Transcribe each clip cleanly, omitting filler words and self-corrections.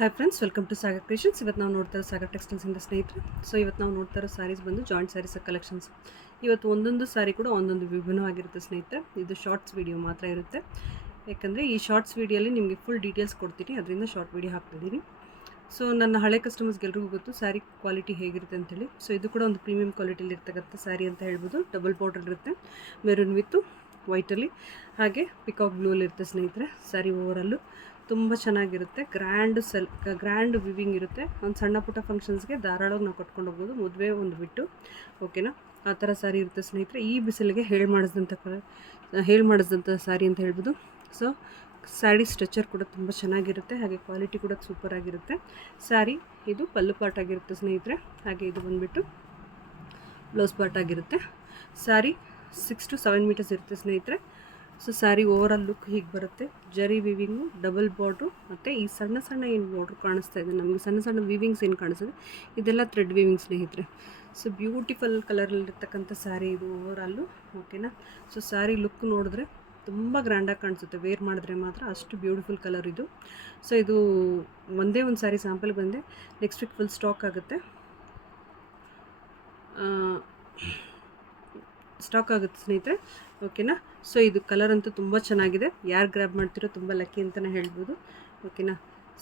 Hi friends, welcome to Sagar creations. ಇವತ್ತು ನಾವು ನೋಡ್ತಾ ಇರೋ ಸಾಗರ್ ಟೆಕ್ಸ್ಟೈಲ್ಸಿಂದ ಸ್ನೇಹಿತರೆ. ಸೊ ಇವತ್ತು ನಾವು ನೋಡ್ತಾ ಇರೋ ಸ್ಯಾರೀಸ್ ಬಂದು ಜಾಯಿಂಟ್ ಸ್ಯಾರೀಸ್ ಕಲೆಕ್ಷನ್ಸ್. ಇವತ್ತು ಒಂದೊಂದು ಸ್ಯಾರಿ ಕೂಡ ಒಂದೊಂದು ವಿಭಿನ್ನವಾಗಿರುತ್ತೆ ಸ್ನೇಹಿತರೆ. ಇದು ಶಾರ್ಟ್ಸ್ ವಿಡಿಯೋ ಮಾತ್ರ ಇರುತ್ತೆ, ಯಾಕಂದರೆ ಈ ಶಾರ್ಟ್ಸ್ ವಿಡಿಯೋಲಿ ನಿಮಗೆ ಫುಲ್ ಡೀಟೇಲ್ಸ್ ಕೊಡ್ತೀನಿ, ಅದರಿಂದ ಶಾರ್ಟ್ ವಿಡಿಯೋ ಹಾಕ್ತಿದ್ದೀನಿ. ಸೊ ನನ್ನ ಹಳೆ ಕಸ್ಟಮರ್ಸ್ಗೆಲ್ರಿಗೂ ಗೊತ್ತು ಸ್ಯಾರಿ ಕ್ವಾಲಿಟಿ ಹೇಗಿರುತ್ತೆ ಅಂತೇಳಿ. ಸೊ ಇದು ಕೂಡ ಒಂದು ಪ್ರೀಮಿಯಂ ಕ್ವಾಲಿಟಿಯಲ್ಲಿ ಇರ್ತಕ್ಕಂಥ ಸ್ಯಾರಿ ಅಂತ ಹೇಳ್ಬೋದು. ಡಬಲ್ ಬಾರ್ಡರ್ ಇರುತ್ತೆ, ಮೆರೂನ್ ವಿತ್ತು ವೈಟಲ್ಲಿ, ಹಾಗೆ ಪಿಕಾಕ್ ಬ್ಲೂಲ್ಲಿ ಇರುತ್ತೆ ಸ್ನೇಹಿತರೆ. ಸ್ಯಾರಿ ಓವರಲ್ಲು ತುಂಬ ಚೆನ್ನಾಗಿರುತ್ತೆ. ಗ್ರ್ಯಾಂಡ್ ವಿವಿಂಗ್ ಇರುತ್ತೆ. ಒಂದು ಸಣ್ಣ ಪುಟ್ಟ ಫಂಕ್ಷನ್ಸ್ಗೆ ಧಾರಾಳವಾಗಿ ನಾವು ಕಟ್ಕೊಂಡು ಹೋಗ್ಬೋದು, ಮದುವೆ ಒಂದು ಬಿಟ್ಟು, ಓಕೆನಾ. ಆ ಥರ ಸ್ಯಾರಿ ಇರುತ್ತೆ ಸ್ನೇಹಿತರೆ. ಈ ಬಿಸಿಲಿಗೆ ಹೇಳಿ ಮಾಡಿಸಿದಂಥ ಸ್ಯಾರಿ ಅಂತ ಹೇಳ್ಬೋದು. ಸೊ ಸ್ಯಾರಿ ಸ್ಟ್ರೆಚರ್ ಕೂಡ ತುಂಬ ಚೆನ್ನಾಗಿರುತ್ತೆ, ಹಾಗೆ ಕ್ವಾಲಿಟಿ ಕೂಡ ಸೂಪರ್ ಆಗಿರುತ್ತೆ. ಸ್ಯಾರಿ ಇದು ಪಲ್ಲು ಪಾರ್ಟ್ ಆಗಿರುತ್ತೆ ಸ್ನೇಹಿತರೆ, ಹಾಗೆ ಇದು ಬಂದುಬಿಟ್ಟು ಬ್ಲೌಸ್ ಪಾರ್ಟ್ ಆಗಿರುತ್ತೆ. ಸ್ಯಾರಿ 6 to 7 ಮೀಟರ್ಸ್ ಇರುತ್ತೆ ಸ್ನೇಹಿತರೆ. ಸೊ ಸ್ಯಾರಿ ಓವರಾಲ್ ಲುಕ್ ಹೀಗೆ ಬರುತ್ತೆ. ಜರಿ ವಿವಿಂಗು, ಡಬಲ್ ಬಾರ್ಡ್ರು, ಮತ್ತು ಈ ಸಣ್ಣ ಸಣ್ಣ ಏನು ಬಾರ್ಡ್ರ್ ಕಾಣಿಸ್ತಾ ಇದೆ ನಮಗೆ, ಸಣ್ಣ ಸಣ್ಣ ವಿವಿಂಗ್ಸ್ ಏನು ಕಾಣಿಸ್ತದೆ, ಇದೆಲ್ಲ ಥ್ರೆಡ್ ವಿವಿಂಗ್ ಸ್ನೇಹಿತರೆ. ಸೊ ಬ್ಯೂಟಿಫುಲ್ ಕಲರಲ್ಲಿರ್ತಕ್ಕಂಥ ಸ್ಯಾರಿ ಇದು ಓವರಾಲು, ಓಕೆನಾ. ಸೊ ಸ್ಯಾರಿ ಲುಕ್ ನೋಡಿದ್ರೆ ತುಂಬ ಗ್ರ್ಯಾಂಡಾಗಿ ಕಾಣಿಸುತ್ತೆ, ವೇರ್ ಮಾಡಿದ್ರೆ ಮಾತ್ರ ಅಷ್ಟು ಬ್ಯೂಟಿಫುಲ್ ಕಲರ್ ಇದು. ಸೊ ಇದು ಒಂದೇ ಒಂದು ಸ್ಯಾರಿ ಸ್ಯಾಂಪಲ್ ಬಂದೆ, ನೆಕ್ಸ್ಟ್ ವೀಕ್ ಫುಲ್ ಸ್ಟಾಕ್ ಆಗುತ್ತೆ ಸ್ನೇಹಿತರೆ, ಓಕೆನಾ. ಸೊ ಇದು ಕಲರ್ ಅಂತೂ ತುಂಬ ಚೆನ್ನಾಗಿದೆ. ಯಾರು ಗ್ರ್ಯಾಬ್ ಮಾಡ್ತಿರೋ ತುಂಬ ಲಕ್ಕಿ ಅಂತಲೇ ಹೇಳ್ಬೋದು, ಓಕೆನಾ.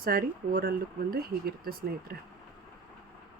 ಸ್ಯಾರಿ ಓವರಾಲ್ ಲುಕ್ ಬಂದು ಹೀಗಿರುತ್ತೆ ಸ್ನೇಹಿತರೆ.